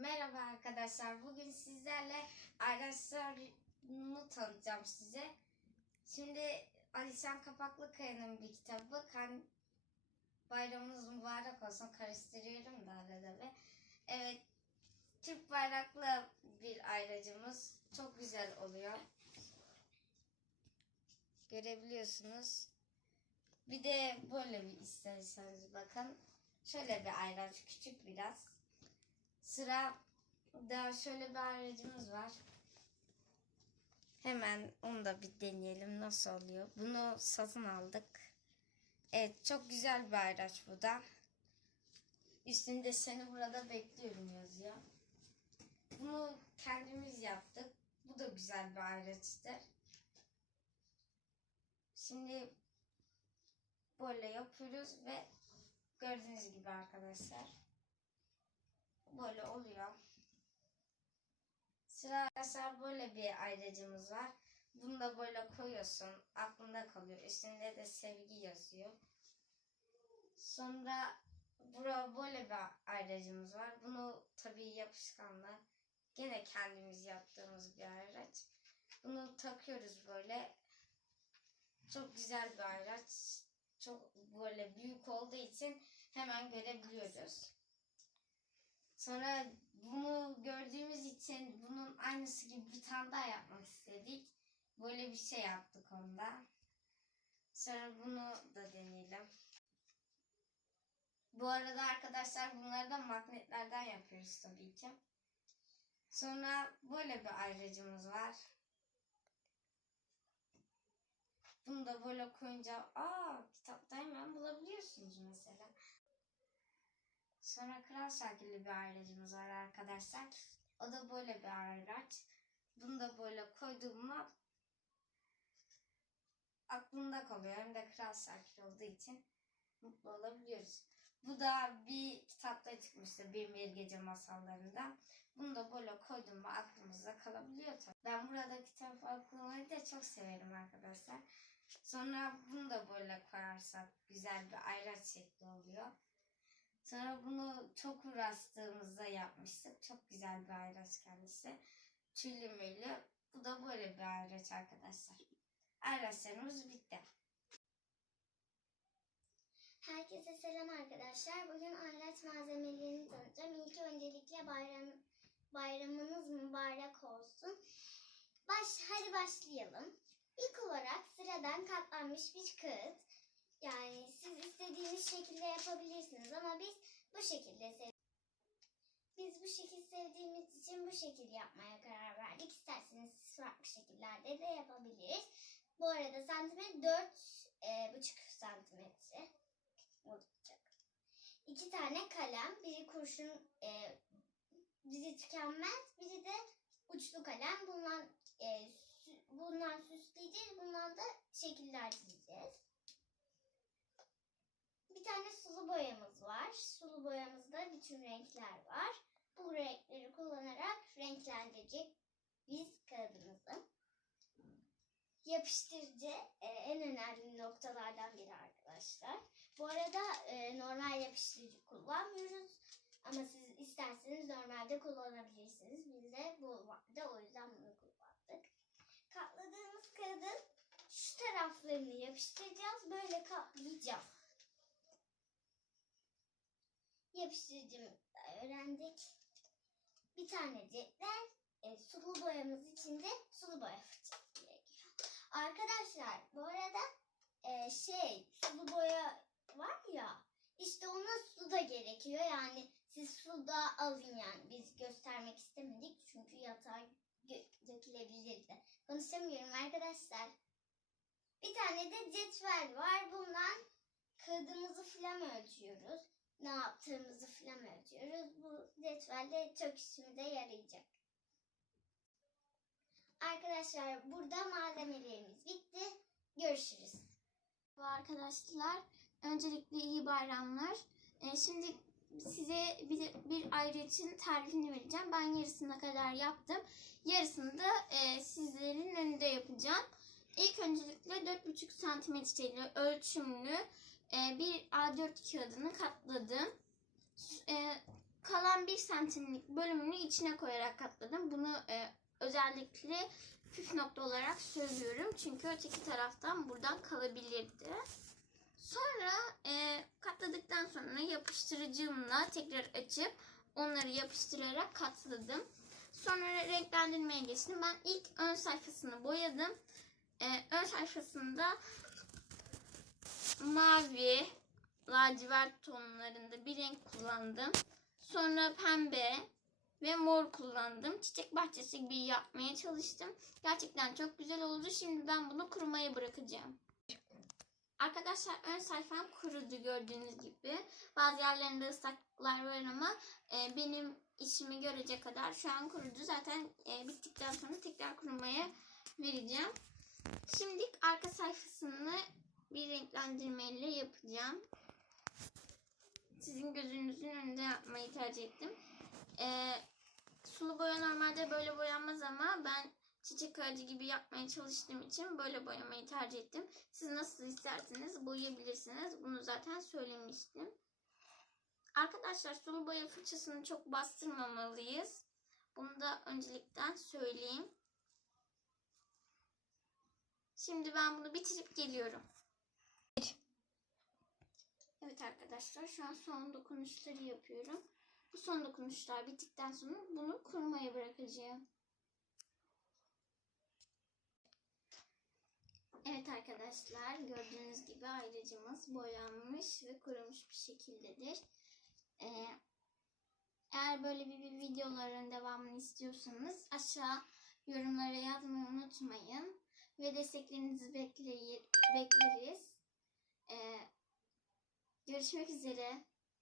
Merhaba arkadaşlar. Bugün sizlerle araçlarını tanıtacağım size. Şimdi Alişan Kapakkaya'nın bir kitabı. Kan Bayramınız mübarek olsun. Karıştırıyorum da arada ve. Evet. Türk bayraklı bir ayracımız. Çok güzel oluyor. Görebiliyorsunuz. Bir de böyle bir isterseniz bakın. Şöyle bir ayraç. Küçük biraz. Sıra daha şöyle bir aracımız var. Hemen onu da bir deneyelim nasıl oluyor. Bunu satın aldık. Evet çok güzel bir araç bu da. Üstünde seni burada bekliyorum yazıyor. Bunu kendimiz yaptık. Bu da güzel bir araçtır. Şimdi böyle yapıyoruz ve gördüğünüz gibi arkadaşlar böyle oluyor. Sıra arkadaşlar böyle bir ayracımız var. Bunu da böyle koyuyorsun. Aklında kalıyor. Üstünde de sevgi yazıyor. Sonra bura böyle bir ayracımız var. Bunu tabii yapışkanla gene kendimiz yaptığımız bir araç. Bunu takıyoruz böyle. Çok güzel bir araç. Çok böyle büyük olduğu için hemen görebiliyoruz. Sonra bunu gördüğümüz için bunun aynısı gibi bir tane daha yapmak istedik. Böyle bir şey yaptık onda. Sonra bunu da deneyelim. Bu arada arkadaşlar bunları da magnetlerden yapıyoruz tabii ki. Sonra böyle bir ayracımız var. Bunu da böyle koyunca aa kitapta hemen bulabiliyorsunuz mesela. Sonra kral şarkılı bir ayracımız var arkadaşlar. O da böyle bir araç. Bunu da böyle koyduğumda aklımda kalıyor. Hem de kral şarkılı olduğu için mutlu olabiliyoruz. Bu da bir kitapta çıkmıştı. Bir bir gece masallarında. Bunu da böyle koyduğumda aklımızda kalabiliyor tabii. Ben burada kitap okumayı da çok severim arkadaşlar. Sonra bunu da böyle koyarsak güzel bir ayraç şekli oluyor. Sonra bunu çok uğraştığımızda yapmıştık. Çok güzel bir ayraç kendisi. Tüylü müylü. Bu da böyle bir ayraç arkadaşlar. Ayraçlarımız bitti. Herkese selam arkadaşlar. Bugün ayraç malzemelerini tanıtacağım. İlk öncelikle bayram bayramınız mübarek olsun. Baş, hadi başlayalım. İlk olarak sıradan katlanmış bir kağıt. Yani siz istediğiniz şekilde yapabilirsiniz ama biz bu şekilde sev biz bu şekil sevdiğimiz için bu şekil yapmaya karar verdik. İsterseniz farklı şekillerde de yapabiliriz. Bu arada santimetre 4 e, buçuk santimetre olacak. İki tane kalem, biri kurşun, e, biri tükenmez, biri de uçlu kalem. Bundan e, sü- bundan süsleyeceğiz, bundan da şekiller çizeceğiz. Bir tane sulu boyamız var. Sulu boyamızda bütün renkler var. Bu renkleri kullanarak renklendirecek biz kağıdımızı. Yapıştırıcı e, en önemli noktalardan biri arkadaşlar. Bu arada e, normal yapıştırıcı kullanmıyoruz. Ama siz isterseniz normalde kullanabilirsiniz. Biz de bu vardı o yüzden bunu kullandık. Katladığımız kağıdın şu taraflarını yapıştıracağız. Böyle katlayacağız. Yapıştırıcımızı öğrendik. Bir tane cetvel, e, sulu boyamız için de sulu boya fırçası gerekiyor. Arkadaşlar bu arada e, şey sulu boya var ya işte ona su da gerekiyor. Yani siz su da alın yani. Biz göstermek istemedik çünkü yatağa dökülebilirdi. Konuşamıyorum arkadaşlar. Bir tane de cetvel var. Bundan kağıdımızı filan ölçüyoruz. Ne yaptığımızı filan ölçüyoruz. Bu cetvelle çok işimize yarayacak. Arkadaşlar burada malzemelerimiz bitti. Görüşürüz. Arkadaşlar öncelikle iyi bayramlar. Ee, şimdi size bir, bir ayrıcın tarifini vereceğim. Ben yarısına kadar yaptım. Yarısını da e, sizlerin önünde yapacağım. İlk öncelikle 4,5 santimetrelik ölçümlü e, bir A4 kağıdını katladım. S- E, kalan bir santimlik bölümünü içine koyarak katladım. Bunu e, özellikle püf nokta olarak söylüyorum. Çünkü öteki taraftan buradan kalabilirdi. Sonra e, katladıktan sonra yapıştırıcımla tekrar açıp onları yapıştırarak katladım. Sonra renklendirmeye geçtim. Ben ilk ön sayfasını boyadım. E, ön sayfasında mavi, lacivert tonlarında bir renk kullandım. Sonra pembe ve mor kullandım. Çiçek bahçesi gibi yapmaya çalıştım. Gerçekten çok güzel oldu. Şimdi ben bunu kurumaya bırakacağım. Arkadaşlar ön sayfam kurudu gördüğünüz gibi. Bazı yerlerinde ıslaklar var ama e, benim işimi görecek kadar şu an kurudu. Zaten e, bittikten sonra tekrar kurumaya vereceğim. Şimdi arka bir renklendirmeyle yapacağım. Sizin gözünüzün önünde yapmayı tercih ettim. Ee, sulu boya normalde böyle boyanmaz ama ben çiçek ağacı gibi yapmaya çalıştığım için böyle boyamayı tercih ettim. Siz nasıl isterseniz boyayabilirsiniz. Bunu zaten söylemiştim. Arkadaşlar sulu boya fırçasını çok bastırmamalıyız. Bunu da öncelikten söyleyeyim. Şimdi ben bunu bitirip geliyorum. Evet arkadaşlar şu an son dokunuşları yapıyorum. Bu son dokunuşlar bittikten sonra bunu kurumaya bırakacağım. Evet arkadaşlar gördüğünüz gibi ayrıcımız boyanmış ve kurumuş bir şekildedir. Ee, eğer böyle bir, bir videoların devamını istiyorsanız aşağı yorumlara yazmayı unutmayın. Ve desteklerinizi bekleyi- bekleriz. Ee, görüşmek üzere.